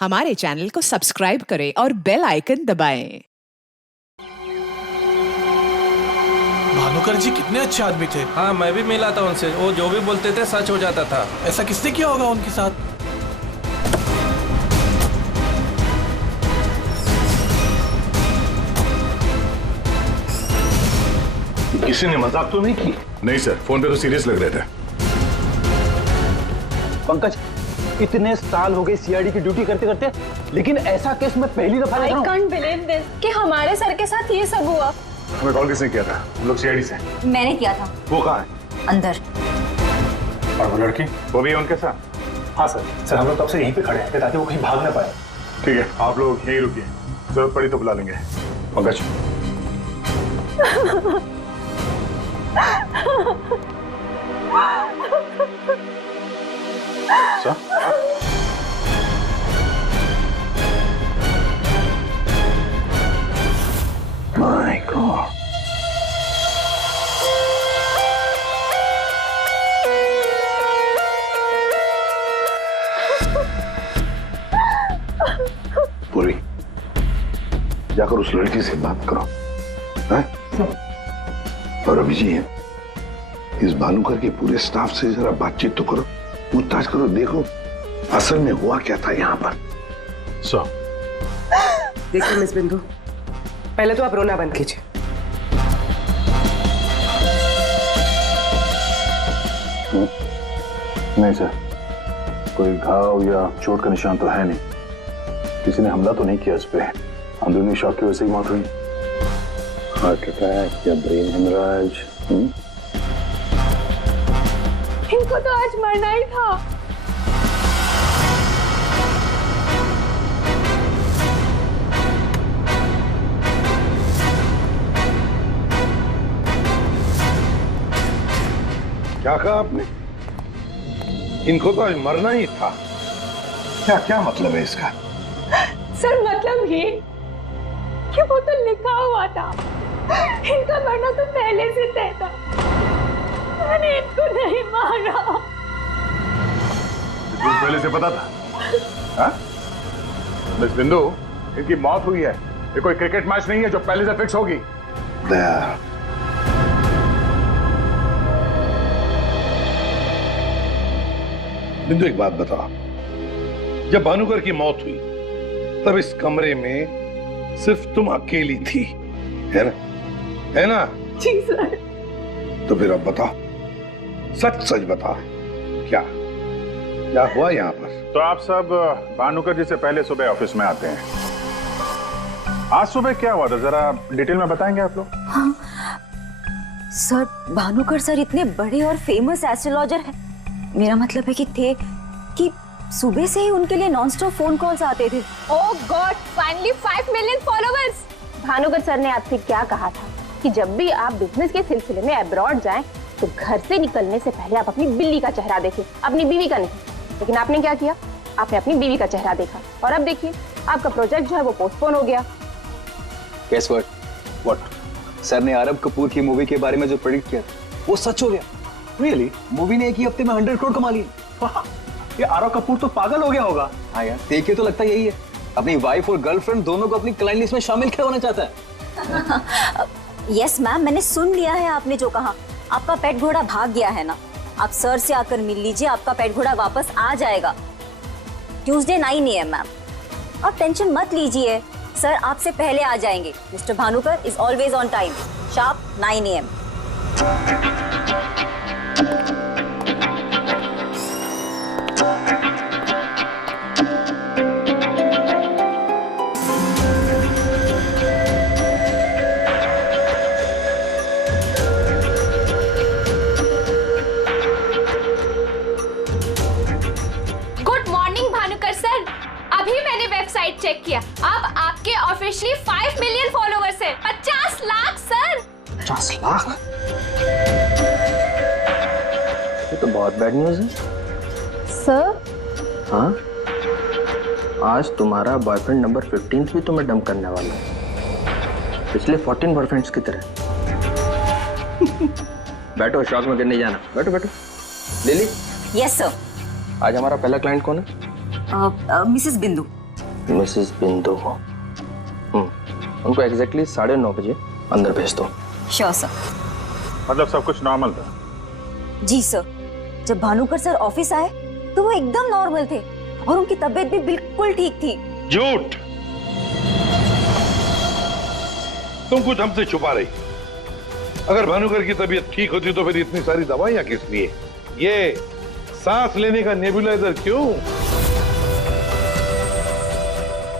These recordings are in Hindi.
हमारे चैनल को सब्सक्राइब करें और बेल आइकन दबाएं। भानुकर जी कितने अच्छे आदमी थे। हाँ, मैं भी मिला था उनसे। वो जो भी बोलते थे सच हो जाता था। ऐसा किसने किया होगा उनके साथ? किसी ने मजाक तो नहीं की? नहीं सर, फोन पे तो सीरियस लग रहे थे। पंकज, इतने साल हो गए सीआईडी की ड्यूटी करते करते, लेकिन ऐसा केस मैं पहली दफा देख रहा हूं। I can't believe this कि हमारे सर के साथ ये सब हुआ। हमें कॉल किसने किया था? हम लोग सीआईडी से। मैंने किया था। वो कहाँ है? अंदर। और वो लड़की? वो भी है उनके साथ? हाँ सर हम लोग तब से यहीं पे खड़े हैं ताकि वो कहीं भाग ना पाए। ठीक है, आप लोग यहीं रुकिए, जरूरत पड़ी तो बुला लेंगे। पंकज। My god. पूरी, जाकर उस लड़की से बात करो। हैं? और अभी जी इस भानुकर के पूरे स्टाफ से जरा बातचीत तो करो, पूछताछ करो, देखो असल में हुआ क्या था यहाँ पर। देखिए मिस बिंदु, पहले तो आप रोना बंद कीजिए। नहीं सर, कोई घाव या चोट का निशान तो है नहीं। किसी ने हमला तो नहीं किया इस पे। अंदरूनी शॉक की वजह से ही मौत हुई। हार्ट अटैक या ब्रेन हेमराज? इनको तो आज मरना ही था। क्या कहा आपने? इनको तो आज मरना ही था। क्या क्या मतलब है इसका? सर मतलब ये कि वो तो लिखा हुआ था, इनका मरना तो पहले से तय था। मैंने इनको नहीं मारा। तुझे पहले से पता था? हाँ? मिस बिंदु, इनकी मौत हुई है। ये कोई क्रिकेट मैच नहीं है जो पहले से फिक्स होगी। दया, बिंदु एक बात बताओ, जब भानुकर की मौत हुई तब इस कमरे में सिर्फ तुम अकेली थी, है ना? है ना? जी सर। तो फिर अब बताओ, सच सच बताओ, क्या क्या हुआ यहाँ पर? तो आप सब भानुकर जी से पहले सुबह ऑफिस में आते हैं। आज सुबह क्या हुआ था, जरा डिटेल में बताएंगे आप लोग? हाँ सर, भानुकर सर इतने बड़े और फेमस एस्ट्रोलॉजर हैं। मेरा मतलब है कि थे कि सुबह से ही उनके लिए नॉनस्टॉप फोन कॉल्स आते थे। Oh god, finally 5 million followers. Bhanukar sir ने आपसे क्या कहा था कि जब भी आप बिजनेस के सिलसिले में अब्रॉड जाएं तो घर से निकलने से पहले आप अपनी बिल्ली का चेहरा देखें, अपनी बीवी का नहीं। लेकिन आपने क्या किया? आपने अपनी बीवी का चेहरा देखा और अब देखिए आपका प्रोजेक्ट जो है वो पोस्टपोन हो गया। Guess what? What? सर ने आरब कपूर की मूवी के बारे में जो प्रेडिक्ट किया वो सच हो गया। Really? मूवी ने एक ही हफ्ते में 100 करोड़ कमा लिए। ये आरव कपूर तो पागल हो गया होगा। हाँ यार, देखिए तो लगता यही है। अपनी वाइफ और गर्लफ्रेंड दोनों को अपनी क्लाइंट लिस्ट में शामिल करवाना चाहता है। यस मैम, मैंने सुन लिया है आपने जो कहा। आपका पेट घोड़ा भाग गया है ना, आप सर से आकर मिल लीजिए, आपका पेट घोड़ा वापस आ जाएगा ट्यूसडे 9 AM मैम। आप टेंशन मत लीजिए, सर आपसे पहले आ जाएंगे। Mister Bhanukar is always on time, sharp 9 AM। Good morning Bhanukar sir, अभी मैंने वेबसाइट चेक किया। अब आपके ऑफिशियली 5 मिलियन फॉलोअर्स हैं। 50 लाख सर। 50 लाख? ये तो बहुत बैड न्यूज है सर। हाँ, आज तुम्हारा बॉयफ्रेंड नंबर 15 भी तुम्हें डंप करने वाला है, पिछले 14 बॉयफ्रेंड्स की तरह। बैठो, शॉक में करने जाना। बैठो बैठो। लिली। Yes sir. आज हमारा पहला क्लाइंट कौन है? मिसेस बिंदु। मिसेस बिंदु को उनको एग्जैक्टली 9:30 बजे अंदर भेज दो। Sure sir. मतलब सब कुछ नॉर्मल था? जी सर, जब भानुकर सर ऑफिस आए तो वो एकदम नॉर्मल थे और उनकी तबीयत भी बिल्कुल ठीक थी। झूठ! तुम कुछ हमसे छुपा रही। अगर भानुकर की तबीयत ठीक होती तो फिर इतनी सारी दवाइयां किस लिए? ये सांस लेने का नेबुलाइजर क्यों?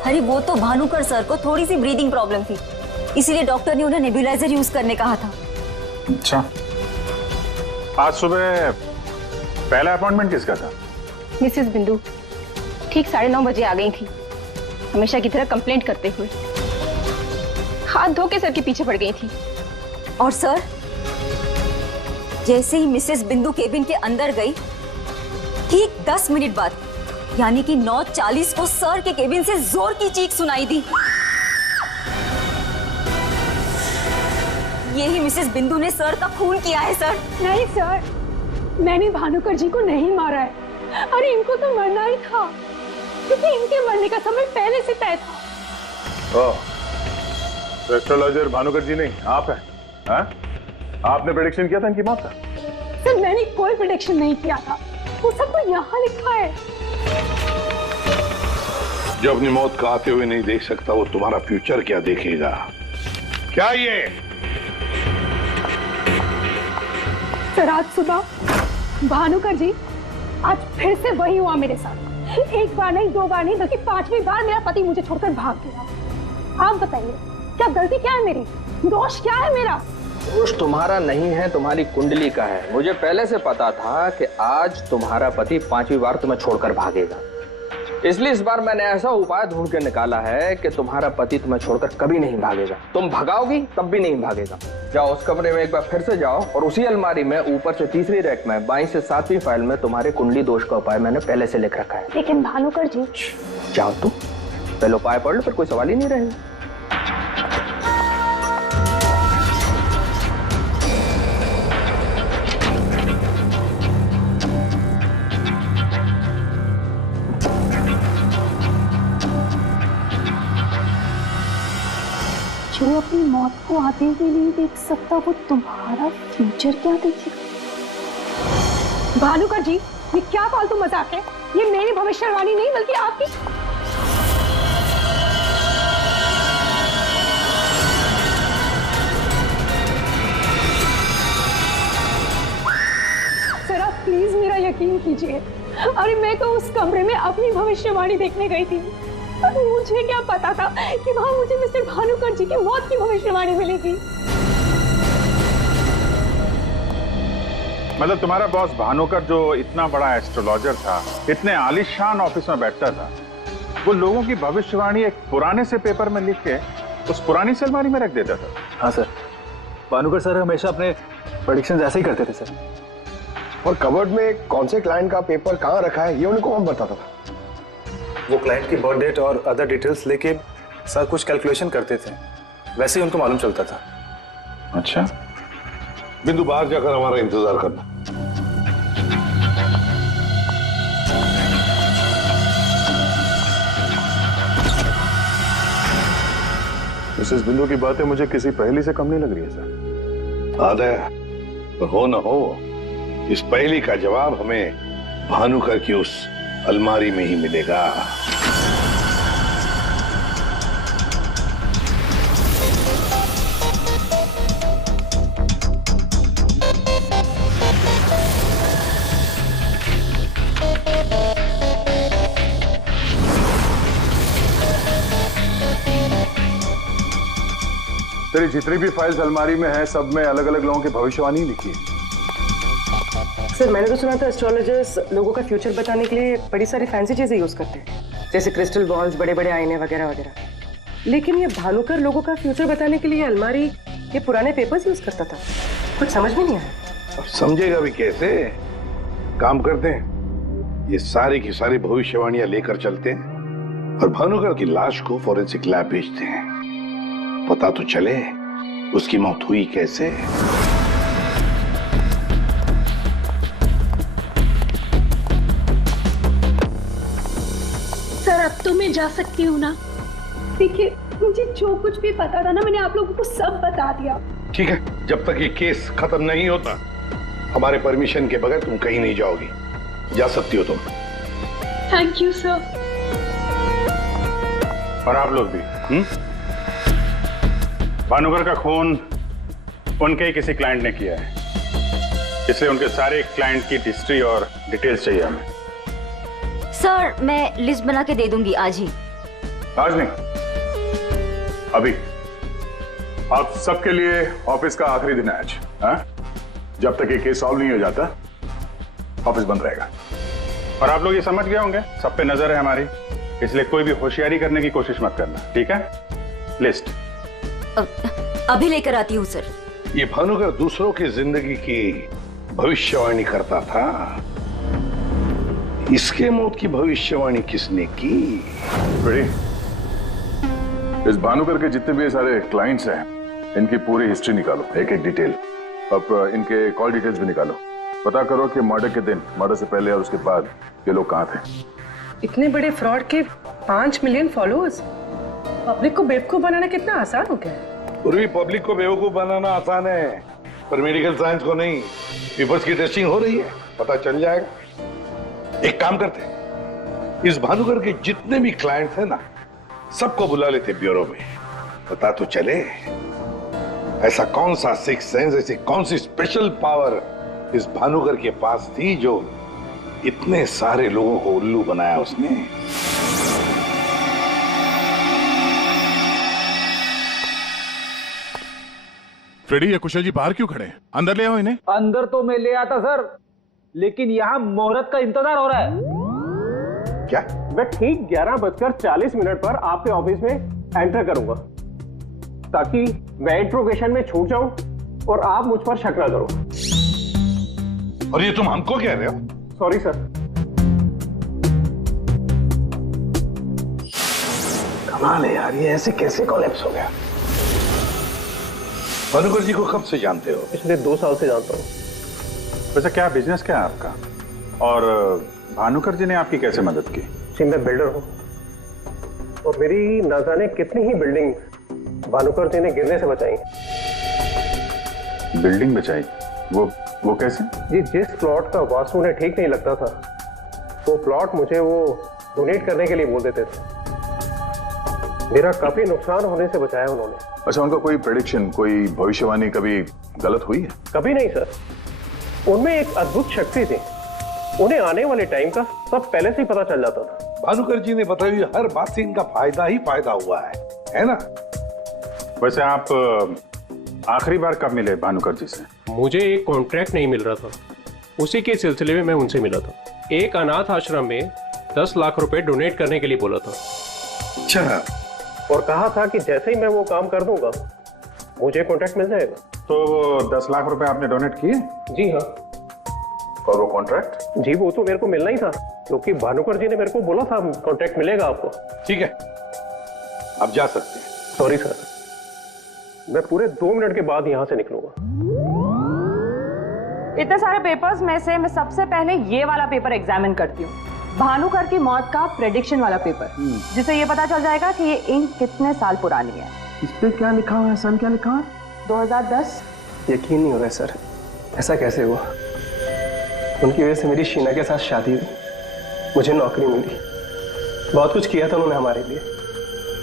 अरे वो तो भानुकर सर को थोड़ी सी ब्रीदिंग प्रॉब्लम थी, इसीलिए डॉक्टर ने उन्हें नेबुलाइजर यूज करने कहा था। अच्छा, आज सुबह पहला अपॉइंटमेंट किसका था? मिसेस बिंदु ठीक 9:30 बजे आ गई थी, हमेशा की तरह कंप्लेंट करते हुए हाथ धो के सर के पीछे पड़ गई थी। और सर जैसे ही मिसेस बिंदु केबिन के अंदर गई, ठीक 10 मिनट बाद यानी कि 9:40 को सर के केबिन से जोर की चीख सुनाई दी। यही मिसेस बिंदु ने सर का खून किया है सर। नहीं सर, मैंने भानुकर जी को नहीं मारा है। अरे इनको तो मरना ही था, क्योंकि इनके मरने का समय पहले से तय था। एस्ट्रोलॉजर भानुकर जी नहीं, आप हैं? आपने प्रेडिक्शन किया था इनकी मौत का? सर मैंने कोई प्रेडिक्शन नहीं किया था, वो सब तो यहाँ लिखा है। जो अपनी मौत को आते हुए नहीं देख सकता वो तुम्हारा फ्यूचर क्या देखेगा? क्या ये? सर आज सुबह भानुकर जी, आज फिर से वही हुआ मेरे साथ। एक बार नहीं, 2 बार नहीं, बल्कि 5वीं बार मेरा पति मुझे छोड़कर भाग गया। आप बताइए क्या गलती क्या है मेरी? दोष क्या है मेरा? दोष तुम्हारा नहीं है, तुम्हारी कुंडली का है। मुझे पहले से पता था कि आज तुम्हारा पति 5वीं बार तुम्हें छोड़कर भागेगा, इसलिए इस बार मैंने ऐसा उपाय ढूंढ के निकाला है कि तुम्हारा पति तुम्हें छोड़कर कभी नहीं भागेगा। तुम भगाओगी तब भी नहीं भागेगा। जाओ उस कमरे में एक बार फिर से जाओ और उसी अलमारी में ऊपर से 3री रैक में 22 से 7वीं फाइल में तुम्हारे कुंडली दोष का उपाय मैंने पहले से लिख रखा है। लेकिन भानुकर जी। जाओ तुम पहले उपाय पढ़ लो, फिर कोई सवाल ही नहीं रहेगा। जो अपनी मौत को आते हुए नहीं देख सकता वो तुम्हारा फ्यूचर क्या देखेगा? भानुकर जी, ये क्या फालतू मजाक है? ये मेरी भविष्यवाणी नहीं बल्कि आपकी। सर आप प्लीज मेरा यकीन कीजिए। अरे मैं तो उस कमरे में अपनी भविष्यवाणी देखने गई थी। मुझे क्या पता था कि वहां मुझे मिस्टर भानुकर जी की मौत की भविष्यवाणी मिलेगी। मतलब तुम्हारा बॉस भानुकर जो इतना बड़ा एस्ट्रोलॉजर था, इतने आलीशान ऑफिस में बैठता था, वो लोगों की भविष्यवाणी एक पुराने से पेपर में लिख के उस पुरानी से अलमारी में रख देता था। हाँ सर, भानुकर सर हमेशा अपने प्रेडिक्शंस ऐसे ही करते थे सर। और कबर्ड में कौन से क्लाइंट का पेपर कहाँ रखा है ये उनको कौन बताता था? वो क्लाइंट की बर्थ डेट और अदर डिटेल्स लेके सर कुछ कैलकुलेशन करते थे, वैसे ही उनको मालूम चलता था। अच्छा, बिंदु बाहर जाकर हमारा इंतजार करना। मिसेस बिंदु की बातें मुझे किसी पहेली से कम नहीं लग रही है सर। आदय, पर हो न हो इस पहेली का जवाब हमें भानुकर की उस अलमारी में ही मिलेगा। तेरी जितनी भी फाइल्स अलमारी में है, सब में अलग अलग लोगों की भविष्यवाणी लिखी है। सर मैंने तो सुना था एस्ट्रोलॉजर्स लोगों का फ्यूचर बताने के लिए बड़ी सारी फैंसी चीजें यूज करते हैं, जैसे क्रिस्टल बॉल्स, बड़े बड़े आईने वगैरह वगैरह। लेकिन ये भानुकर लोगों का फ्यूचर बताने के लिए अलमारी ये पुराने पेपर्स यूज करता था, कुछ समझ में नहीं आया। अब समझेगा भी कैसे? काम करते हैं, ये सारी की सारी भविष्यवाणियां लेकर चलते हैं और भानुकर की लाश को फॉरेंसिक लैब भेजते हैं। पता तो चले उसकी मौत हुई कैसे। सर आप अब तो मैं जा सकती हूँ ना? देखिए, मुझे जो कुछ भी पता था ना, मैंने आप लोगों को सब बता दिया। ठीक है, जब तक ये केस खत्म नहीं होता हमारे परमिशन के बगैर तुम कहीं नहीं जाओगी। जा सकती हो तुम। Thank you sir. और आप लोग भी। भानुकर का खून उनके ही किसी क्लाइंट ने किया है, इसलिए उनके सारे क्लाइंट की हिस्ट्री और डिटेल्स चाहिए हमें। सर, मैं लिस्ट बना के दे दूंगी आज ही। आज नहीं, अभी। आप सबके लिए ऑफिस का आखिरी दिन है आज। हाँ? जब तक ये केस सॉल्व नहीं हो जाता ऑफिस बंद रहेगा। और आप लोग ये समझ गए होंगे, सब पे नजर है हमारी, इसलिए कोई भी होशियारी करने की कोशिश मत करना, ठीक है? लिस्ट अभी लेकर आती हूँ सर। ये भानुकर दूसरों की जिंदगी की भविष्यवाणी करता था, इसके मौत की भविष्यवाणी किसने की? इस भानुकर के जितने भी सारे क्लाइंट्स हैं, इनकी पूरी हिस्ट्री निकालो, एक एक डिटेल। अब इनके कॉल डिटेल्स भी निकालो। पता करो कि मर्डर के दिन, मर्डर से पहले और उसके बाद ये लोग कहाँ थे। इतने बड़े फ्रॉड के 5 मिलियन फॉलोअर्स, पब्लिक को बेवकूफ बनाना कितना आसान हो गया है। पूरी पब्लिक को बेवकूफ बनाना आसान है, पर मेडिकल साइंस को नहीं। पेपर्स की टेस्टिंग हो रही है, पता चल जाएगा। एक काम करते हैं, इस भानुकर के जितने भी क्लाइंट्स हैं ना, सबको बुला लेते ब्यूरो में। पता तो चले ऐसा कौन सा सिक्स सेंस, ऐसी कौन सी स्पेशल पावर इस भानुकर के पास थी जो इतने सारे लोगों को उल्लू बनाया उसने। फ्रेडी या कुशल जी बाहर क्यों खड़े हैं? अंदर ले आओ इन्हें। अंदर तो मैं ले आता सर, लेकिन यहाँ मुहूर्त का इंतजार हो रहा है। क्या? मैं ठीक 11:40 पर आपके ऑफिस में एंटर करूंगा, ताकि मैं इंट्रोगेशन में छूट जाऊं और आप मुझ पर शक न करो। और ये तुम हमको कह रहे हो? Sorry sir. कमाल है यार, ये ऐसे कैसे कोलैप्स हो गया? भानुकर जी को कब से जानते हो? पिछले 2 साल से जानता हूँ। वैसे क्या बिजनेस क्या है आपका, और भानुकर जी ने आपकी कैसे मदद की? जी मैं बिल्डर हूँ, और मेरी ना जाने कितनी ही बिल्डिंग भानुकर जी ने गिरने से बचाई। बिल्डिंग बचाई? वो कैसे? जी, जिस प्लॉट का वास्तु ने ठीक नहीं लगता था, वो प्लॉट मुझे वो डोनेट करने के लिए बोल देते थे। मेरा काफी नुकसान होने से बचाया उन्होंने। अच्छा, उनका कोई प्रेडिक्शन, कोई भविष्यवाणी कभी गलत हुई है? कभी नहीं सर। उनमें एक अद्भुत शक्ति थी, उन्हें आने वाले टाइम का सब पहले से ही पता चल जाता था। भानुकर जी ने बताई हर बात से इनका फायदा ही फायदा हुआ है ना? वैसे आप आखिरी बार कब मिले भानुकर जी से? मुझे एक कॉन्ट्रैक्ट नहीं मिल रहा था, उसी के सिलसिले में मैं उनसे मिला था। एक अनाथ आश्रम में 10 लाख रुपए डोनेट करने के लिए बोला था। अच्छा। और कहा था कि जैसे ही मैं वो काम कर दूंगा मुझे कॉन्ट्रैक्ट मिल जाएगा। तो 10 लाख रुपए आपने डोनेट किए? जी हाँ। और वो कॉन्ट्रैक्ट? जी वो तो मेरे को मिलना ही था, क्योंकि भानुकर जी ने मेरे को बोला था कॉन्ट्रैक्ट मिलेगा आपको। ठीक है, आप जा सकते हैं। सॉरी सर, मैं पूरे 2 मिनट के बाद यहाँ से निकलूंगा। इतने सारे पेपर्स में से मैं सबसे पहले ये वाला पेपर एग्जामिन करती हूँ, भानुकर की मौत का प्रेडिक्शन वाला पेपर, जिससे ये पता चल जाएगा कि ये इंक कितने साल पुरानी है। इस पे क्या लिखा हुआ है? सन क्या लिखा हुआ है? 2010। यकीन नहीं हो रहा है सर, ऐसा कैसे हुआ? उनकी वजह से मेरी शीना के साथ शादी हुई, मुझे नौकरी मिली, बहुत कुछ किया था उन्होंने हमारे लिए।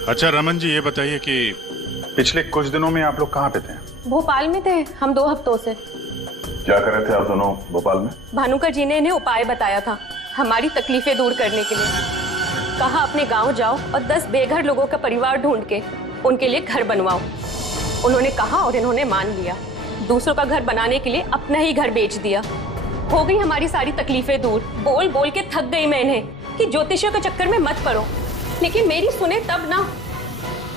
अच्छा रमन जी, ये बताइए कि पिछले कुछ दिनों में आप लोग कहाँ पे थे? भोपाल में थे हम 2 हफ्तों से। क्या कर रहे थे आप दोनों भोपाल में? भानुकर जी ने इन्हें उपाय बताया था हमारी तकलीफें दूर करने के लिए। कहा अपने गांव जाओ और 10 बेघर लोगों का परिवार ढूंढ के उनके लिए घर बनवाओ। उन्होंने कहा और इन्होंने मान लिया। दूसरों का घर बनाने के लिए अपना ही घर बेच दिया। हो गई हमारी सारी तकलीफें दूर। बोल बोल के थक गई मैं इन्हें कि ज्योतिषियों के चक्कर में मत पड़ो, लेकिन मेरी सुने तब ना।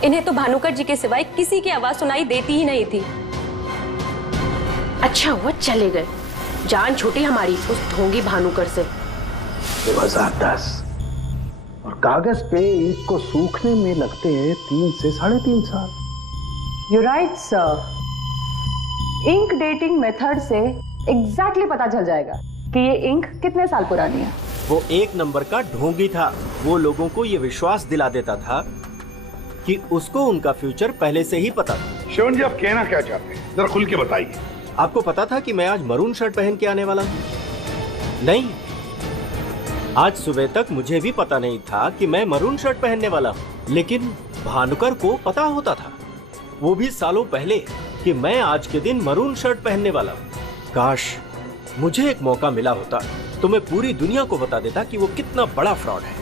इन्हें तो भानुकर जी के सिवाय किसी की आवाज सुनाई देती ही नहीं थी। अच्छा हुआ चले गए, जान छूटी हमारी उस ढोंगी भानुकर से। 2010 और कागज पे ईंट को सूखने में लगते हैं 3 से 3.5 साल। You right sir. Ink dating method से एग्जैक्टली पता चल जाएगा कि ये इंक कितने साल पुरानी है। वो एक नंबर का ढोंगी था। वो लोगों को ये विश्वास दिला देता था कि उसको उनका फ्यूचर पहले से ही पता था। श्रवण जी, आप कहना क्या चाहते हैं, जरा खुल के बताइए। आपको पता था कि मैं आज मरून शर्ट पहन के आने वाला हूँ? नहीं, आज सुबह तक मुझे भी पता नहीं था कि मैं मरून शर्ट पहनने वाला हूँ, लेकिन भानुकर को पता होता था, वो भी सालों पहले, कि मैं आज के दिन मरून शर्ट पहनने वाला हूँ। काश मुझे एक मौका मिला होता तो मैं पूरी दुनिया को बता देता कि वो कितना बड़ा फ्रॉड है।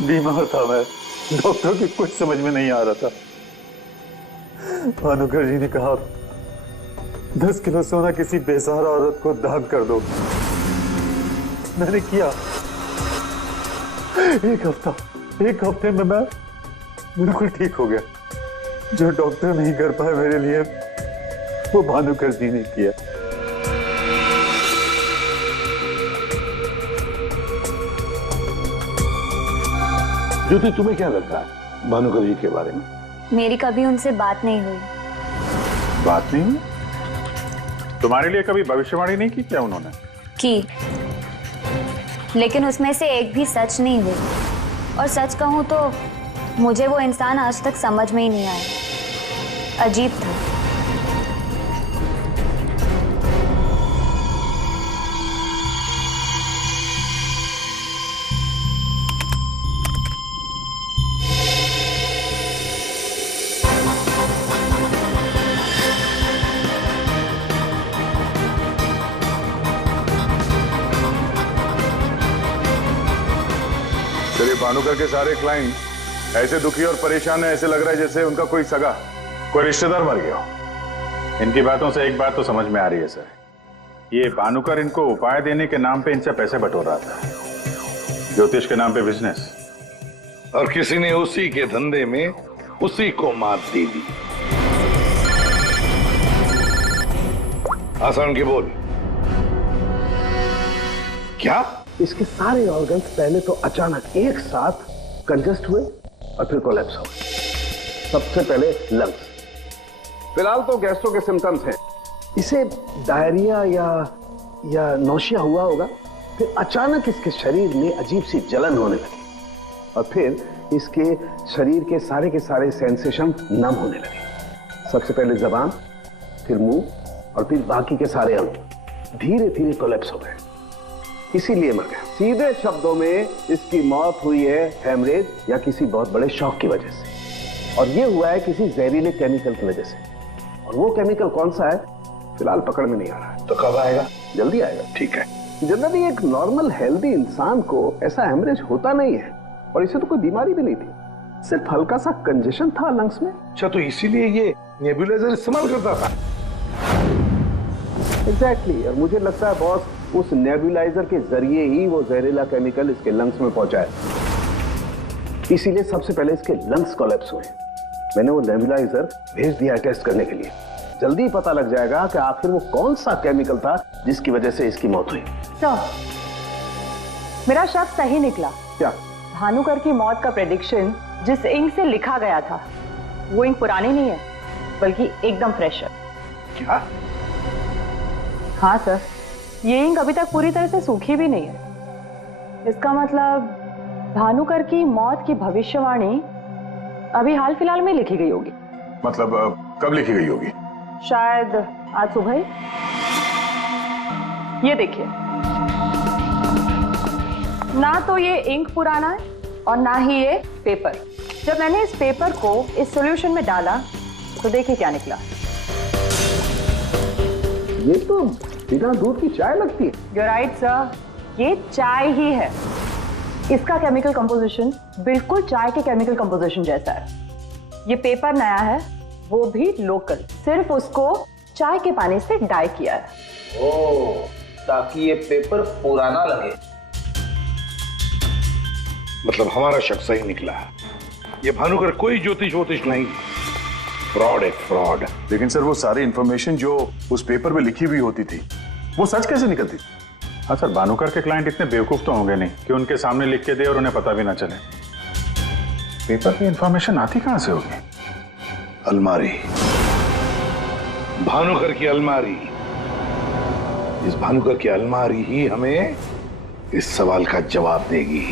बीमार था मैं, डॉक्टर की कुछ समझ में नहीं आ रहा था। भानुकर जी ने कहा 10 किलो सोना किसी बेसहारा औरत को दान कर दो। मैंने किया। एक हफ्ते में मैं बिल्कुल ठीक हो गया। जो डॉक्टर नहीं कर पाए मेरे लिए, वो भानुकर जी ने किया। ज्योति, तुम्हें क्या लगता है भानुकर जी के बारे में? मेरी कभी उनसे बात नहीं हुई। बात नहीं हुई? तुम्हारे लिए कभी भविष्यवाणी नहीं की क्या उन्होंने? की, लेकिन उसमें से एक भी सच नहीं हुई। और सच कहूं तो मुझे वो इंसान आज तक समझ में ही नहीं आया। अजीब था। भानुकर के सारे क्लाइंट ऐसे दुखी और परेशान है, ऐसे लग रहा है जैसे उनका कोई सगा, कोई रिश्तेदार मर गया हो। इनकी बातों से एक बात तो समझ में आ रही है सर, ये भानुकर इनको उपाय देने के नाम पे इनसे पैसे बटोर रहा था, ज्योतिष के नाम पे बिजनेस, और किसी ने उसी के धंधे में उसी को मात दे दी। आसान के बोल। क्या? इसके सारे ऑर्गन्स पहले तो अचानक एक साथ कंजस्ट हुए और फिर कोलैप्स हो गए। सबसे पहले लंग्स। फिलहाल तो गैस्ट्रो के सिम्टम्स हैं। इसे डायरिया या नौशिया हुआ होगा। फिर अचानक इसके शरीर में अजीब सी जलन होने लगी और फिर इसके शरीर के सारे सेंसेशन नम होने लगे। सबसे पहले जबान, फिर मुंह और फिर बाकी के सारे अंग धीरे धीरे कोलैप्स हो गए। इसीलिए मर गया। सीधे शब्दों में इसकी मौत हुई है हेमरेज या किसी बहुत बड़े शॉक की वजह से, और ये हुआ है किसी जहरीले केमिकल की वजह से। और वो केमिकल कौन सा है फिलहाल पकड़ में नहीं आ रहा है। तो कब आएगा? जल्दी आएगा। ठीक है। जनरली एक नॉर्मल हेल्दी इंसान को ऐसा हेमरेज होता नहीं है, और इसे तो कोई बीमारी भी नहीं थी, सिर्फ हल्का सा कंजेशन था लंग्स में। अच्छा, तो इसीलिए ये नेबुलाइजर इस्तेमाल करता था? एग्जैक्टली। और मुझे लगता है बॉस, उस नेबुलाइजर के जरिए ही वो जहरीला केमिकल इसके लंग्स में पहुंचा है। इसीलिए सबसे पहले इसके लंग्स कोलैप्स हुए। मैंने वो नेबुलाइजर भेज दिया टेस्ट करने के लिए। जल्दी पता लग जाएगा कि आखिर वो कौन सा केमिकल था जिसकी वजह से इसकी मौत हुई। सर, मेरा शक सही निकला। क्या? भानुकर की मौत का प्रेडिक्शन जिस इंक से लिखा गया था वो इंक पुरानी नहीं है, बल्कि एकदम फ्रेश है। क्या? हाँ सर, ये इंक अभी तक पूरी तरह से सूखी भी नहीं है। इसका मतलब भानुकर की मौत की भविष्यवाणी अभी हाल फिलहाल में लिखी गई होगी। मतलब कब लिखी गई होगी? शायद आज सुबह ही। ये देखिए, ना तो ये इंक पुराना है और ना ही ये पेपर। जब मैंने इस पेपर को इस सॉल्यूशन में डाला तो देखिए क्या निकला। ये तो बिना दूध की चाय लगती है। You're right, sir. ये चाय ही है। इसका केमिकल कंपोजिशन बिल्कुल चाय के केमिकल कंपोजिशन जैसा है। ये पेपर नया है, वो भी लोकल, सिर्फ उसको चाय के पानी से डाई किया है। ओह, ताकि ये पेपर पुराना लगे। मतलब हमारा शक सही निकला है। ये भानुकर कोई ज्योतिष नहीं, फ्रॉड है फ्रॉड। लेकिन सर वो सारी इंफॉर्मेशन जो उस पेपर में लिखी हुई होती थी वो सच कैसे निकलती? हाँ सर, भानुकर के क्लाइंट इतने बेवकूफ तो होंगे नहीं कि उनके सामने लिख के दे और उन्हें पता भी ना चले। पेपर पे इंफॉर्मेशन आती कहां से होगी? अलमारी, भानुकर की अलमारी। इस भानुकर की अलमारी ही हमें इस सवाल का जवाब देगी।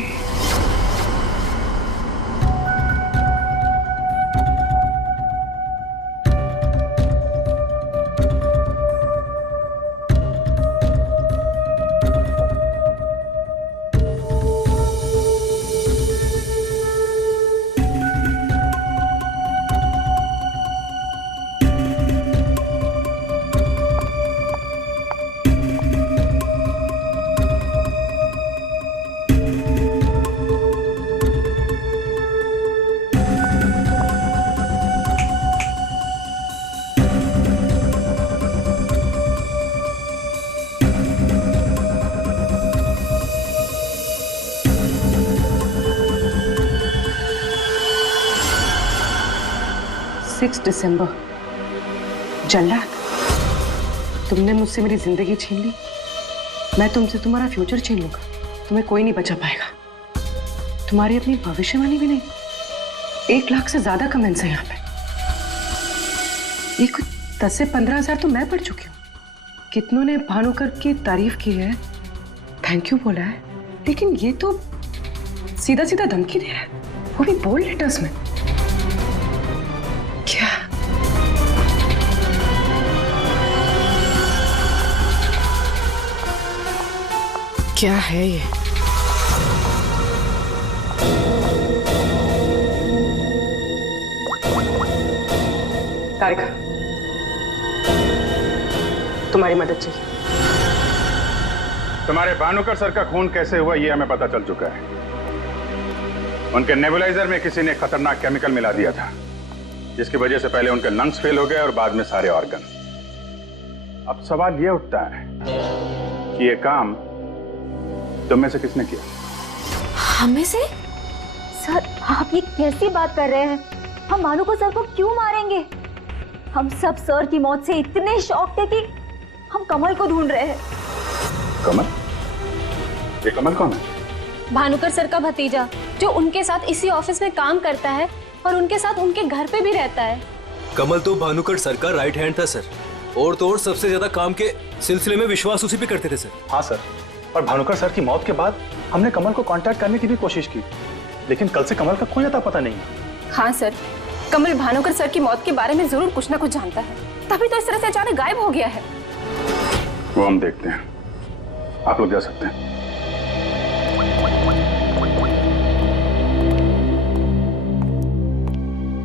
दिसंबर। जल्लाद, तुमने मुझसे मेरी जिंदगी छीन ली, मैं तुमसे तुम्हारा फ्यूचर छीन लूंगा। तुम्हें कोई नहीं बचा पाएगा। तुम्हारी अपनी भविष्यवाणी भी नहीं। 1 लाख से ज्यादा कमेंट्स हैं यहाँ पे। ये कुछ 10 से 15 हजार तो मैं पढ़ चुकी हूँ। कितनों ने भानुकर की तारीफ की है, थैंक यू बोला है, लेकिन ये तो सीधा सीधा धमकी दे रहा है, वो भी बोल्ड लेटर्स में। क्या है ये? तारिका, तुम्हारी मदद चाहिए। तुम्हारे भानुकर सर का खून कैसे हुआ ये हमें पता चल चुका है। उनके नेबुलाइजर में किसी ने खतरनाक केमिकल मिला दिया था, जिसकी वजह से पहले उनके लंग्स फेल हो गए और बाद में सारे ऑर्गन। अब सवाल ये उठता है कि ये काम तुम में से किसने किया? हमें से? सर, आप ये कैसी बात कर रहे हैं? हम भानुकर सर को क्यों मारेंगे? हम सब सर की मौत से इतने शॉक थे कि हम कमल को ढूंढ रहे हैं। कमल? ये कमल कौन है? भानुकर सर का भतीजा, जो उनके साथ इसी ऑफिस में काम करता है और उनके साथ उनके घर पे भी रहता है। कमल तो भानुकर सर का राइट हैंड था सर, और तो और सबसे ज्यादा काम के सिलसिले में विश्वास उसी पे करते थे सर। हाँ सर, और भानुकर सर की मौत के बाद हमने कमल को कांटेक्ट करने की भी कोशिश की, लेकिन कल से कमल का कोई अता पता नहीं है। हाँ सर, कमल भानुकर सर की मौत के बारे में जरूर कुछ ना कुछ जानता है, तभी तो इस तरह से अचानक गायब हो गया है। वो हम देखते हैं, आप लोग जा सकते हैं।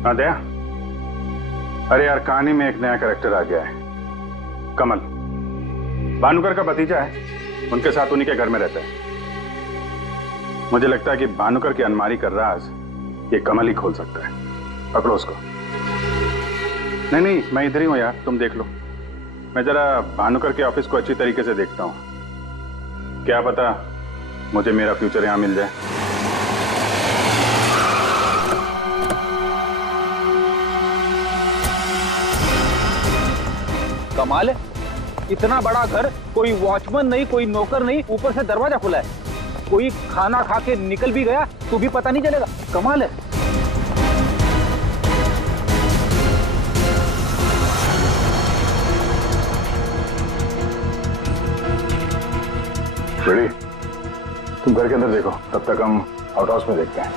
हाँ दया, अरे यार कहानी में एक नया कैरेक्टर आ गया है, कमल। भानुकर का भतीजा है, उनके साथ उन्हीं के घर में रहता है। मुझे लगता है कि भानुकर की अलमारी का राज ये कमल ही खोल सकता है। पकड़ो उसको। नहीं, मैं इधर ही हूं यार, तुम देख लो। मैं जरा भानुकर के ऑफिस को अच्छी तरीके से देखता हूं, क्या पता मुझे मेरा फ्यूचर यहां मिल जाए। कमाल है, इतना बड़ा घर, कोई वॉचमैन नहीं, कोई नौकर नहीं, ऊपर से दरवाजा खुला है। कोई खाना खा के निकल भी गया तो भी पता नहीं चलेगा। कमाल है। रेडी? तुम घर के अंदर देखो, तब तक हम आउट हाउस में देखते हैं।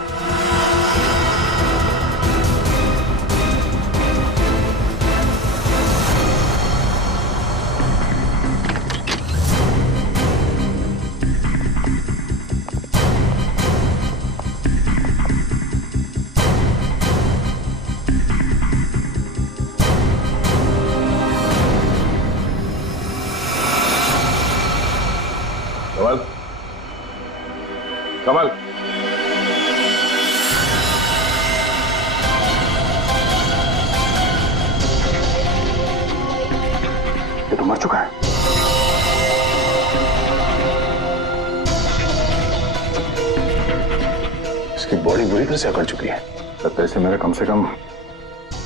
कमल, कमल, ये तो मर चुका है। इसकी बॉडी बुरी तरह से अकड़ चुकी है। लगता से मेरे कम से कम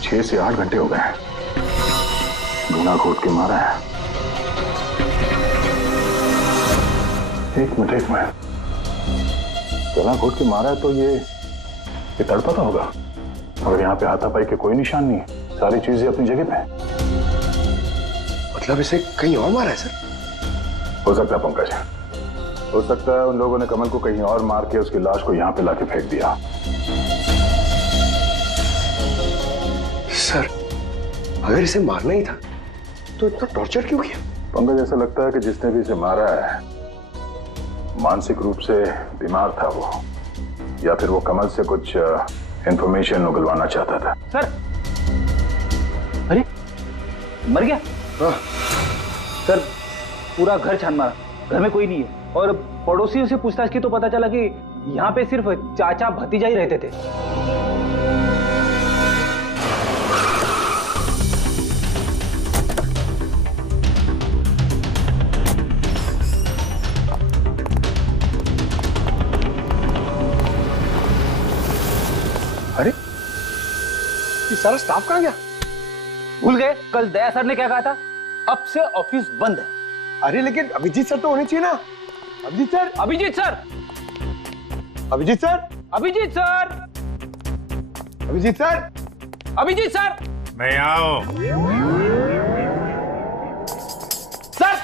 6 से 8 घंटे हो गए हैं। गला घोट के मारा है। एक मिनट गला घोट के मारा है तो ये तड़पता होगा। और यहाँ पे हाथापाई के कोई निशान नहीं, सारी चीजें अपनी जगह पे हैं। मतलब इसे कहीं और मारा है सर? हो सकता है पंकज, हो सकता है उन लोगों ने कमल को कहीं और मार के उसकी लाश को यहाँ पे लाके फेंक दिया। सर अगर इसे मारना ही था तो इतना टॉर्चर क्यों किया? पंकज, ऐसा लगता है कि जिसने भी इसे मारा है मानसिक रूप से बीमार था वो, या फिर वो कमल से कुछ इंफॉर्मेशन उगलवाना चाहता था। सर अरे मर गया? हाँ। सर पूरा घर छान मारा, घर में कोई नहीं है, और पड़ोसियों से पूछताछ की तो पता चला कि यहाँ पे सिर्फ चाचा भतीजा ही रहते थे। अरे ये सारा स्टाफ कहाँ गया? भूल गए कल दया सर ने क्या कहा था? अब से ऑफिस बंद है। अरे लेकिन अभिजीत सर तो होने चाहिए ना। Abhijeet sir, Abhijeet sir, Abhijeet sir, Abhijeet sir, Abhijeet sir, Abhijeet sir, मैं आओ। सर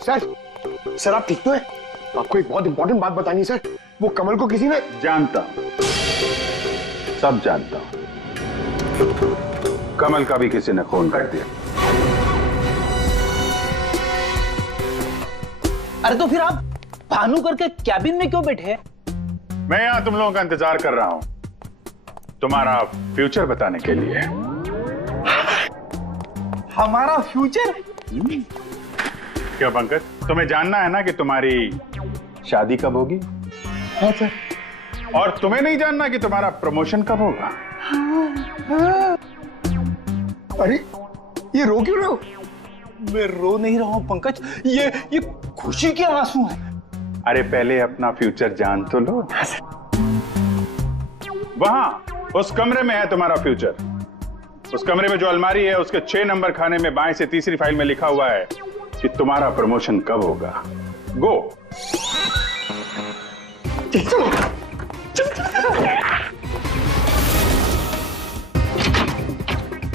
सर, सर आप ठीक तो है? आपको एक बहुत इंपॉर्टेंट बात बतानी है सर। वो कमल को किसी ने... जानता हूं, सब जानता हूं। कमल का भी किसी ने खून कर दिया। अरे तो फिर आप भानुकर के कैबिन में क्यों बैठे हैं? मैं यहां तुम लोगों का इंतजार कर रहा हूं, तुम्हारा फ्यूचर बताने के लिए। हमारा फ्यूचर? क्यों पंकज, तुम्हें जानना है ना कि तुम्हारी शादी कब होगी? हाँ सर। और तुम्हें नहीं जानना कि तुम्हारा प्रमोशन कब होगा? अरे ये रो क्यों रहे हो? मैं रो नहीं रहा हूं पंकज, ये खुशी के आंसू हैं। अरे पहले अपना फ्यूचर जान तो लो। वहां उस कमरे में है तुम्हारा फ्यूचर। उस कमरे में जो अलमारी है उसके 6 नंबर खाने में बाएं से तीसरी फाइल में लिखा हुआ है कि तुम्हारा प्रमोशन कब होगा। गो।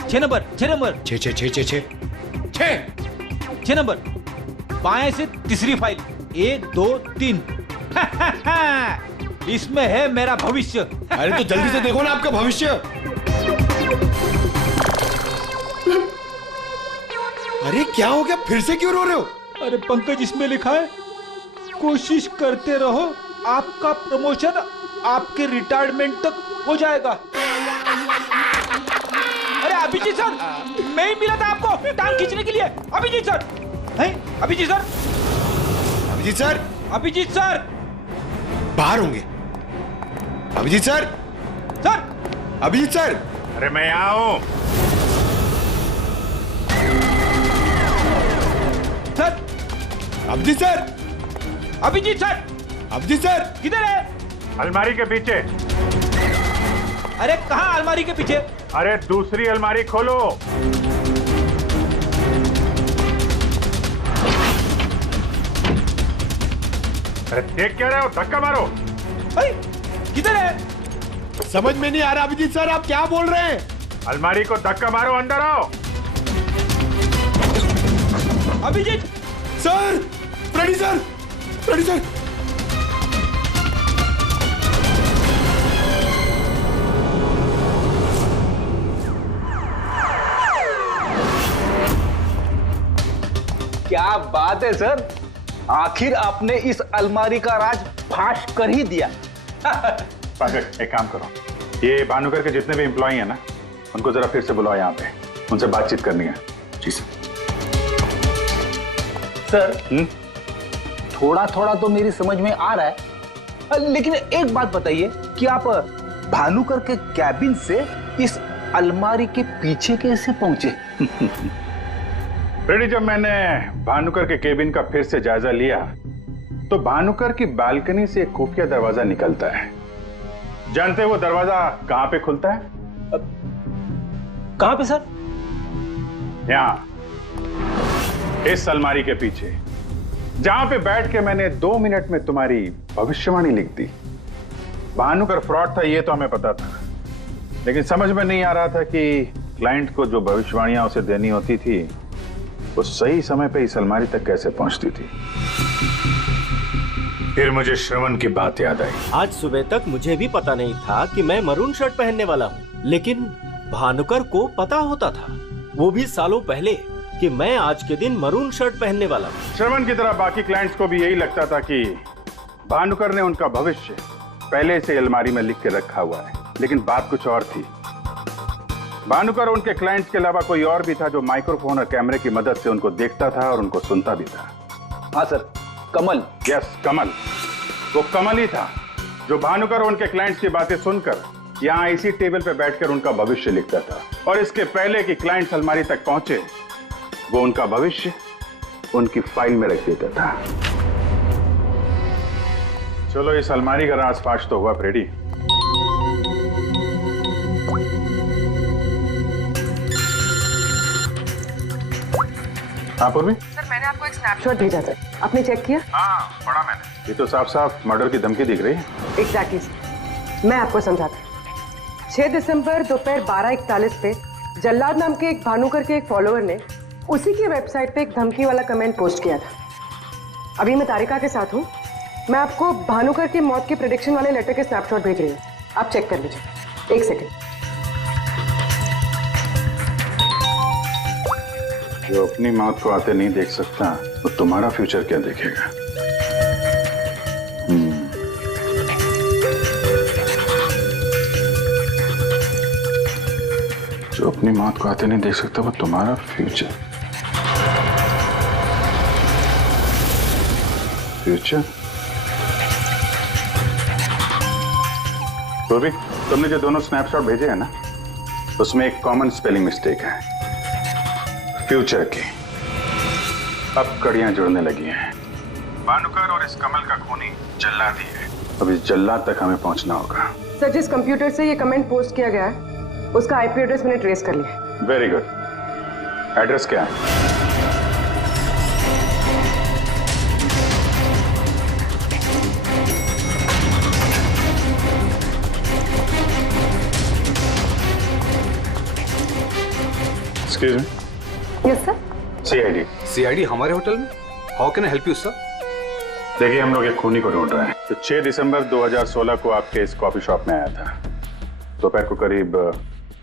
6 नंबर, 6 नंबर, 6 नंबर, बाएं से तीसरी फाइल, 1 2 3। इसमें है मेरा भविष्य। अरे तो जल्दी से देखो ना आपका भविष्य। अरे क्या हो गया, फिर से क्यों रो रहे हो? अरे पंकज, इसमें लिखा है कोशिश करते रहो, आपका प्रमोशन आपके रिटायरमेंट तक हो जाएगा। अरे अभिजीत सर, मैं ही मिला था आपको टांग खींचने के लिए। अभिजीत सर, हैं? Abhijeet sir, Abhijeet sir, Abhijeet sir बाहर होंगे। Abhijeet sir, sir, Abhijeet sir. अरे मैं यहाँ हूं। Sir, Abhijeet sir, Abhijeet sir, Abhijeet sir किधर है? अलमारी के पीछे। अरे कहाँ अलमारी के पीछे? अरे दूसरी अलमारी खोलो। अरे देख क्या रहे हो, धक्का मारो। किधर है? समझ में नहीं आ रहा अभिजीत सर, आप क्या बोल रहे हैं? अलमारी को धक्का मारो, अंदर आओ। Abhijeet sir, Freddy sir, Freddy sir. क्या बात है सर, आखिर आपने इस अलमारी का राज फाश कर ही दिया। पंकज, एक काम करो, ये भानुकर के जितने भी एम्प्लॉय हैं ना, उनको जरा फिर से बुलाओ यहाँ पे, उनसे बातचीत करनी है। जी सर, थोड़ा थोड़ा तो मेरी समझ में आ रहा है, लेकिन एक बात बताइए कि आप भानुकर के कैबिन से इस अलमारी के पीछे कैसे पहुंचे? रेडी, जब मैंने भानुकर के केबिन का फिर से जायजा लिया तो भानुकर की बालकनी से एक खुफिया दरवाजा निकलता है। जानते हैं वो दरवाजा कहां पे खुलता है? कहां पे सर? यहां, इस अलमारी के पीछे, जहां पे बैठ के मैंने 2 मिनट में तुम्हारी भविष्यवाणी लिख दी। भानुकर फ्रॉड था ये तो हमें पता था, लेकिन समझ में नहीं आ रहा था कि क्लाइंट को जो भविष्यवाणियां उसे देनी होती थी वो सही समय पे इस अलमारी तक कैसे पहुंचती थी। फिर मुझे श्रवण की बात याद आई। आज सुबह तक मुझे भी पता नहीं था कि मैं मरून शर्ट पहनने वाला हूँ, लेकिन भानुकर को पता होता था, वो भी सालों पहले, कि मैं आज के दिन मरून शर्ट पहनने वाला हूँ। श्रवण की तरह बाकी क्लाइंट्स को भी यही लगता था कि भानुकर ने उनका भविष्य पहले से अलमारी में लिख के रखा हुआ है, लेकिन बात कुछ और थी। भानुकर उनके क्लाइंट्स के अलावा कोई और भी था जो माइक्रोफोन और कैमरे की मदद से उनको देखता था और उनको सुनता भी था। हाँ सर, कमल। यस, कमल। वो कमल ही था जो भानुकर उनके क्लाइंट्स की बातें सुनकर यहाँ इसी टेबल पे बैठकर उनका भविष्य लिखता था, और इसके पहले कि क्लाइंट्स अलमारी तक पहुंचे वो उनका भविष्य उनकी फाइल में रख देता था। चलो, इस अलमारी का राज फाश तो हुआ फ्रेडी। हाँ पूर्वी? सर, मैंने आपको एक स्नैपशॉट भेजा था, आपने चेक किया? हाँ, पढ़ा मैंने। ये तो साफ साफ मर्डर की धमकी दिख रही है। एग्जैक्टली सर, मैं आपको समझाता हूँ। 6 दिसंबर दोपहर 12:41 पे जल्लाद नाम के एक भानुकर के एक फॉलोअर ने उसी की वेबसाइट पे एक धमकी वाला कमेंट पोस्ट किया था। अभी मैं तारिका के साथ हूँ, मैं आपको भानुकर की मौत के प्रेडिक्शन वाले लेटर के स्नैपशॉट भेज रही हूँ, आप चेक कर लीजिए। 1 सेकेंड। जो अपनी मौत को आते नहीं देख सकता वो तुम्हारा फ्यूचर क्या देखेगा? जो अपनी मौत को आते नहीं देख सकता वो तुम्हारा फ्यूचर। फ्यूचर? तो भी तुमने जो दोनों स्नैपशॉट भेजे हैं ना, उसमें एक कॉमन स्पेलिंग मिस्टेक है, फ्यूचर की। अब कड़ियां जुड़ने लगी हैं। भानुकर और इस कमल का खूनी जल्लाद ही है। अब इस जल्लाद तक हमें पहुंचना होगा। सर, जिस कंप्यूटर से ये कमेंट पोस्ट किया गया है उसका आईपी एड्रेस मैंने ट्रेस कर लिया। Very good. एड्रेस क्या है? Excuse me. Yes sir. CID. CID हमारे होटल में? How can I help you sir? देखिए, हम लोग एक खूनी को ढूंढ रहे हैं तो 6 दिसंबर 2016 को आपके इस कॉफी शॉप में आया था, दोपहर को करीब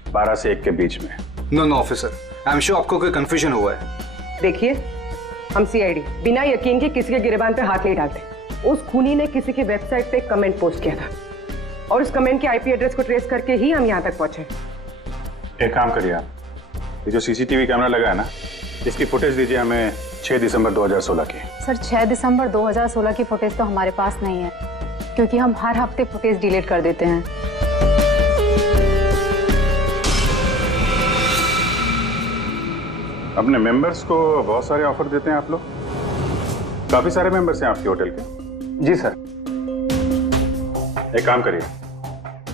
12 से 1 के बीच में। No officer, I am sure आपको कोई कंफ्यूजन हुआ है। देखिए, हम सीआईडी बिना यकीन के किसी के गिरेबान पे हाथ नहीं डालते। उस खूनी ने किसी की वेबसाइट पे एक कमेंट पोस्ट किया था और उस कमेंट के आईपी एड्रेस को ट्रेस करके ही हम यहाँ तक पहुंचे। एक काम करिए आप, ये जो सीसीटीवी कैमरा लगा है ना, इसकी फुटेज दीजिए हमें 6 दिसंबर 2016 की। सर, 6 दिसंबर 2016 की फुटेज तो हमारे पास नहीं है, क्योंकि हम हर हफ्ते फुटेज डिलीट कर देते हैं। अपने मेंबर्स को बहुत सारे ऑफर देते हैं आप लोग? काफी सारे मेंबर्स हैं आपके होटल के? जी सर। एक काम करिए,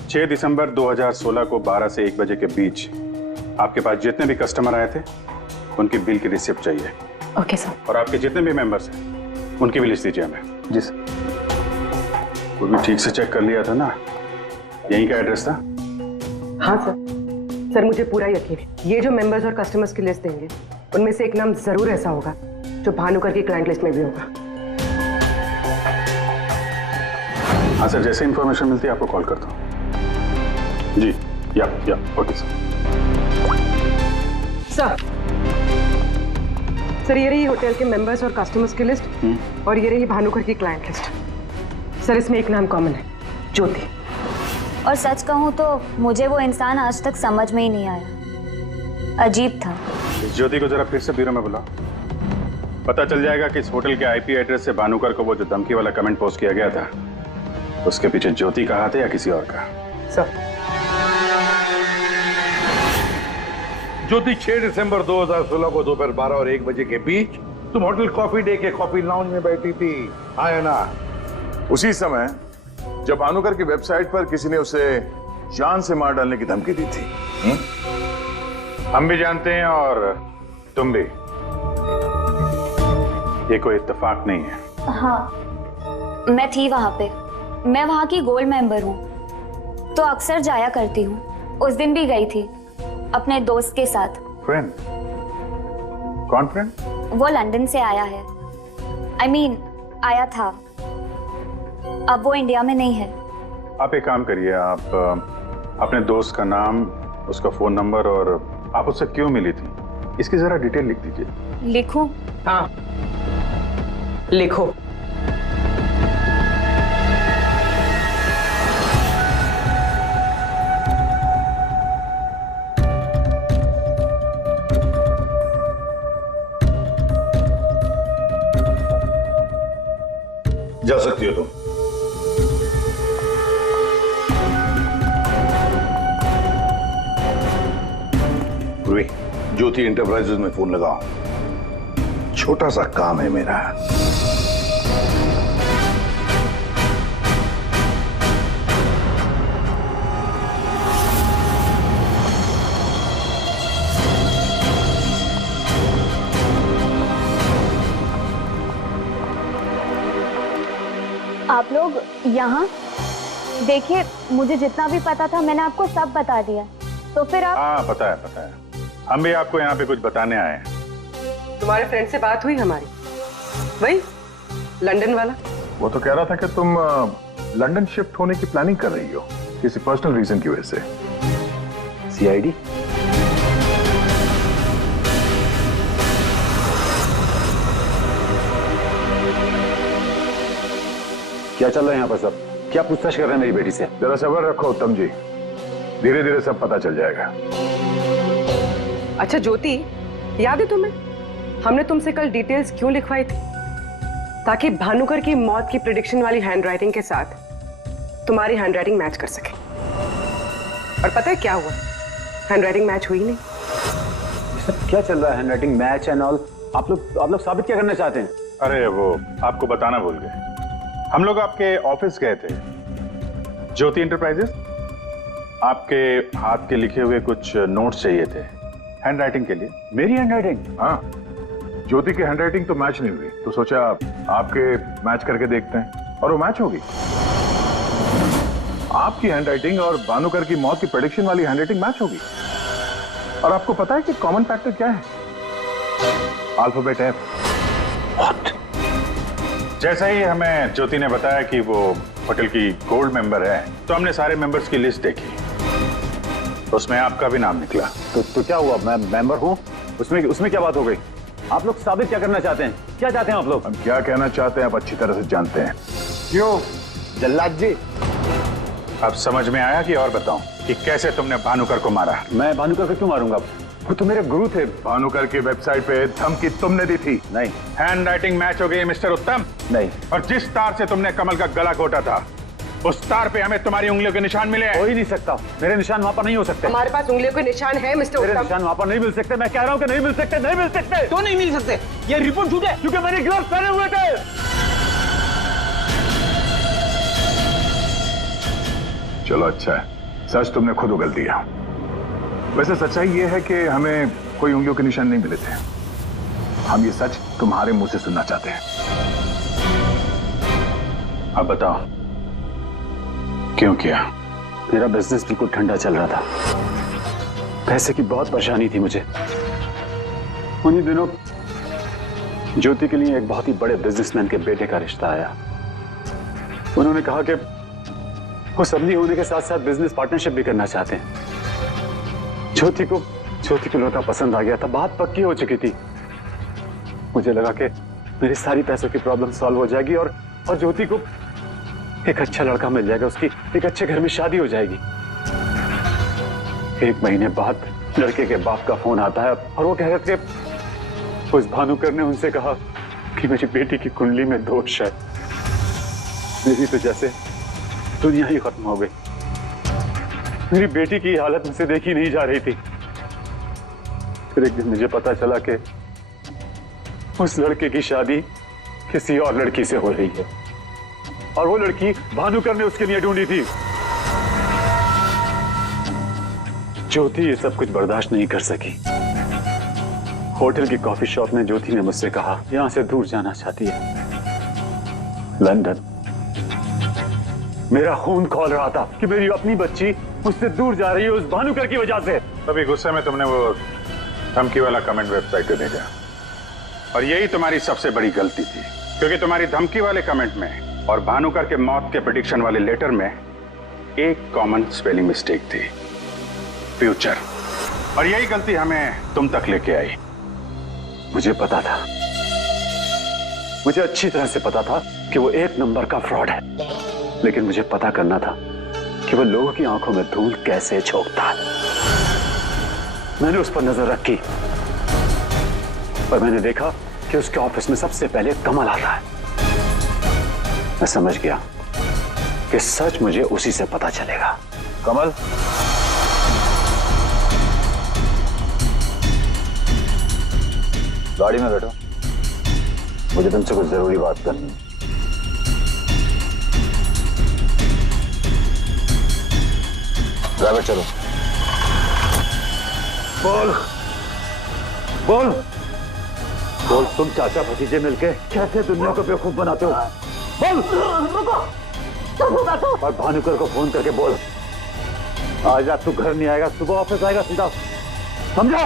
6 दिसंबर 2016 को 12 से 1 बजे के बीच आपके पास जितने भी कस्टमर आए थे उनकी बिल की रिसिप्ट चाहिए। Okay sir. और आपके जितने भी मेंबर्स हैं उनकी भी लिस्ट दीजिए हमें। जी सर। वो भी ठीक से चेक कर लिया था ना? यहीं का एड्रेस था? हाँ सर। सर, मुझे पूरा यकीन है ये जो मेंबर्स और कस्टमर्स की लिस्ट देंगे उनमें से एक नाम जरूर ऐसा होगा जो भानुकर की क्लाइंट लिस्ट में भी होगा। हाँ सर, जैसे इंफॉर्मेशन मिलती है आपको कॉल करता हूँ। जी, या ओके सर। सर, ये रही होटल के मेंबर्स और कस्टमर्स की लिस्ट और ये रही भानुकर की क्लाइंट लिस्ट। सर, इसमें एक नाम कॉमन है, ज्योति। और सच कहूँ तो मुझे वो इंसान आज तक समझ में ही नहीं आया, अजीब था। इस ज्योति को जरा फिर से ब्यूरो में बुलाओ, पता चल जाएगा कि इस होटल के आईपी एड्रेस से भानुकर को वो जो धमकी वाला कमेंट पोस्ट किया गया था उसके पीछे ज्योति का हाथ है या किसी और का। सर। ज्योति 6 दिसंबर 2016 को दोपहर 12 और 1 बजे के बीच तुम होटल कॉफी डे के कॉफी लाउंज में बैठी थी, आया ना? उसी समय जब भानुकर की वेबसाइट पर किसी ने उसे जान से मार डालने की धमकी दी थी। हम भी जानते हैं और तुम भी। ये कोई इत्तेफाक नहीं है। हाँ, मैं थी वहां पे। मैं वहां की गोल्ड मेंबर हूँ, तो अक्सर जाया करती हूँ। उस दिन भी गई थी अपने दोस्त के साथ। फ्रेंड? कौन फ्रेंड? वो लंदन से आया है। I mean, आया था। अब वो इंडिया में नहीं है। आप एक काम करिए, आप अपने दोस्त का नाम, उसका फोन नंबर और आप उससे क्यों मिली थी, इसकी जरा डिटेल लिख दीजिए। लिखूं? हाँ, लिखो। जा सकती हो तुम। पूर्वी, ज्योति इंटरप्राइजेज में फोन लगाओ, छोटा सा काम है मेरा। आप लोग यहाँ देखिए, मुझे जितना भी पता था मैंने आपको सब बता दिया। तो फिर आप? हाँ, पता है पता है। हम भी आपको यहाँ पे कुछ बताने आए हैं। तुम्हारे फ्रेंड से बात हुई हमारी, वही लंदन वाला। वो तो कह रहा था कि तुम लंदन शिफ्ट होने की प्लानिंग कर रही हो किसी पर्सनल रीजन की वजह से। सीआईडी? क्या चल रहा है यहाँ पर सब? क्या पूछताछ कर रहे हैं मेरी बेटी से? जरा सब्र रखो उत्तम जी, धीरे धीरे सब पता चल जाएगा। अच्छा ज्योति, याद है तुम्हें हमने तुमसे कल डिटेल्स क्यों लिखवाई थी? ताकि भानुकर की मौत की प्रेडिक्शन वाली हैंडराइटिंग के साथ तुम्हारी हैंडराइटिंग मैच कर सके। और पता है क्या हुआ? हैंडराइटिंग मैच हुई नहीं। सब क्या चल रहा है? Handwriting match and all? आप लोग साबित क्या करना चाहते हैं? अरे वो आपको बताना भूल गए, हम लोग आपके ऑफिस गए थे, ज्योति इंटरप्राइजेस। आपके हाथ के लिखे हुए कुछ नोट्स चाहिए थे हैंडराइटिंग के लिए। मेरी हैंडराइटिंग? हाँ, ज्योति की हैंडराइटिंग तो मैच नहीं हुई, तो सोचा आपके मैच करके देखते हैं, और वो मैच होगी। आपकी हैंडराइटिंग और भानुकर की मौत की प्रेडिक्शन वाली हैंडराइटिंग मैच होगी। और आपको पता है कि कॉमन फैक्टर क्या है? Alphabet F. जैसा ही हमें ज्योति ने बताया कि वो होटल की गोल्ड मेंबर है, तो हमने सारे मेंबर्स की लिस्ट देखी, तो उसमें आपका भी नाम निकला। तो क्या हुआ? मैं मेंबर हूँ, उसमें क्या बात हो गई? आप लोग साबित क्या करना चाहते हैं? क्या चाहते हैं आप लोग? हम क्या कहना चाहते हैं आप अच्छी तरह से जानते हैं। क्यों जल्लाद जी? अब समझ में आया कि और बताऊं कि कैसे तुमने भानुकर को मारा? मैं भानुकर को क्यों मारूंगा? वो तो मेरे गुरु थे। भानुकर की वेबसाइट पे धमकी तुमने दी थी। नहीं। हैंडराइटिंग मैच हो गई मिस्टर उत्तम? नहीं। और जिस तार से तुमने कमल का गला घोटा था, उस तार पे हमें तुम्हारी उंगलियों के निशान मिले। हो ही नहीं सकता, मेरे निशान वहां पर नहीं हो सकते। हमारे पास उंगलियों के निशान है मिस्टर उत्तम। मेरे निशान वहां पर नहीं मिल सकते। मैं कह रहा हूं कि नहीं मिल सकते, नहीं मिल सकते। तो नहीं मिल सकते, ये रिपोर्ट झूठ है, क्योंकि मैंने ग्लव्स पहने हुए थे। चलो अच्छा है, सच तुमने खुद उगल दिया। वैसे सच्चाई ये है कि हमें कोई उंगलियों के निशान नहीं मिले थे। हम ये सच तुम्हारे मुंह से सुनना चाहते हैं। अब बताओ क्यों किया? मेरा बिजनेस बिल्कुल ठंडा चल रहा था, पैसे की बहुत परेशानी थी मुझे। उन्हीं दिनों ज्योति के लिए एक बहुत ही बड़े बिजनेसमैन के बेटे का रिश्ता आया। उन्होंने कहा कि वो समधी होने के साथ साथ बिजनेस पार्टनरशिप भी करना चाहते हैं। ज्योति को लड़का पसंद आ गया था, बात पक्की हो चुकी थी। मुझे लगा कि मेरी सारी पैसों की प्रॉब्लम सॉल्व हो जाएगी और ज्योति को एक अच्छा लड़का मिल जाएगा, उसकी एक अच्छे घर में शादी हो जाएगी। 1 महीने बाद लड़के के बाप का फोन आता है और वो कह रहे थे उस भानुकर ने उनसे कहा कि मेरी बेटी की कुंडली में दोष है। मेरी तो जैसे दुनिया ही खत्म हो गई। मेरी बेटी की हालत मुझसे देखी नहीं जा रही थी। फिर एक दिन मुझे पता चला कि उस लड़के की शादी किसी और लड़की से हो रही है और वो लड़की भानुकर ने उसके लिए ढूंढी थी। ज्योति ये सब कुछ बर्दाश्त नहीं कर सकी। होटल की कॉफी शॉप में ज्योति ने मुझसे कहा यहां से दूर जाना चाहती है, लंदन। मेरा खून खौल रहा था कि मेरी अपनी बच्ची मुझसे दूर जा रही है उस भानुकर की वजह से। तभी गुस्से में तुमने वो धमकी वाला कमेंट वेबसाइट पे भेजा और यही तुम्हारी सबसे बड़ी गलती थी, क्योंकि तुम्हारी धमकी वाले कमेंट में और भानुकर के मौत के प्रेडिक्शन वाले लेटर में एक कॉमन स्पेलिंग मिस्टेक थी, फ्यूचर। और यही गलती हमें तुम तक लेके आई। मुझे पता था, मुझे अच्छी तरह से पता था कि वो एक नंबर का फ्रॉड है, लेकिन मुझे पता करना था कि वो लोगों की आंखों में धूल कैसे झोंकता है। मैंने उस पर नजर रखी और मैंने देखा कि उसके ऑफिस में सबसे पहले कमल आता है। मैं समझ गया कि सच मुझे उसी से पता चलेगा। कमल, गाड़ी में बैठो, मुझे तुमसे कुछ जरूरी बात करनी है। ड्राइवर चलो। बोल बोल बोल, तुम चाचा भतीजे मिलके कैसे दुनिया को बेवकूफ बनाते हो? बोल। और भानुकर को फोन करके बोल आज रात तू घर नहीं आएगा, सुबह ऑफिस आएगा सीधा, समझो?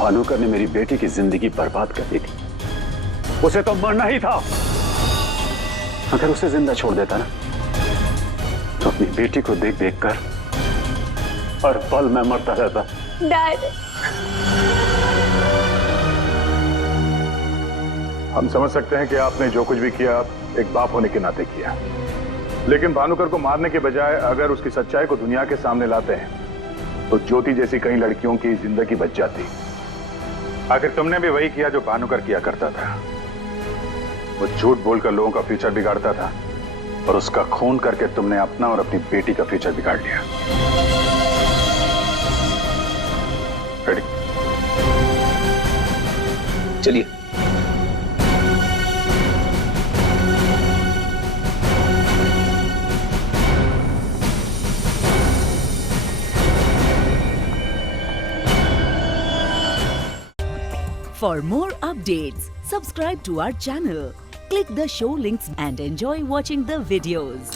भानुकर ने मेरी बेटी की जिंदगी बर्बाद कर दी थी, उसे तो मरना ही था। अगर उसे जिंदा छोड़ देता ना तो अपनी बेटी को देख देख कर हर पल मैं मरता रहता। डैड, हम समझ सकते हैं कि आपने जो कुछ भी किया एक बाप होने के नाते किया, लेकिन भानुकर को मारने के बजाय अगर उसकी सच्चाई को दुनिया के सामने लाते हैं तो ज्योति जैसी कई लड़कियों की जिंदगी बच जाती। आखिर तुमने भी वही किया जो भानुकर किया करता था। वो झूठ बोलकर लोगों का फ्यूचर बिगाड़ता था और उसका खून करके तुमने अपना और अपनी बेटी का फ्यूचर बिगाड़ लिया। रेडी? चलिए। For more updates, subscribe to our channel, click the show links and enjoy watching the videos.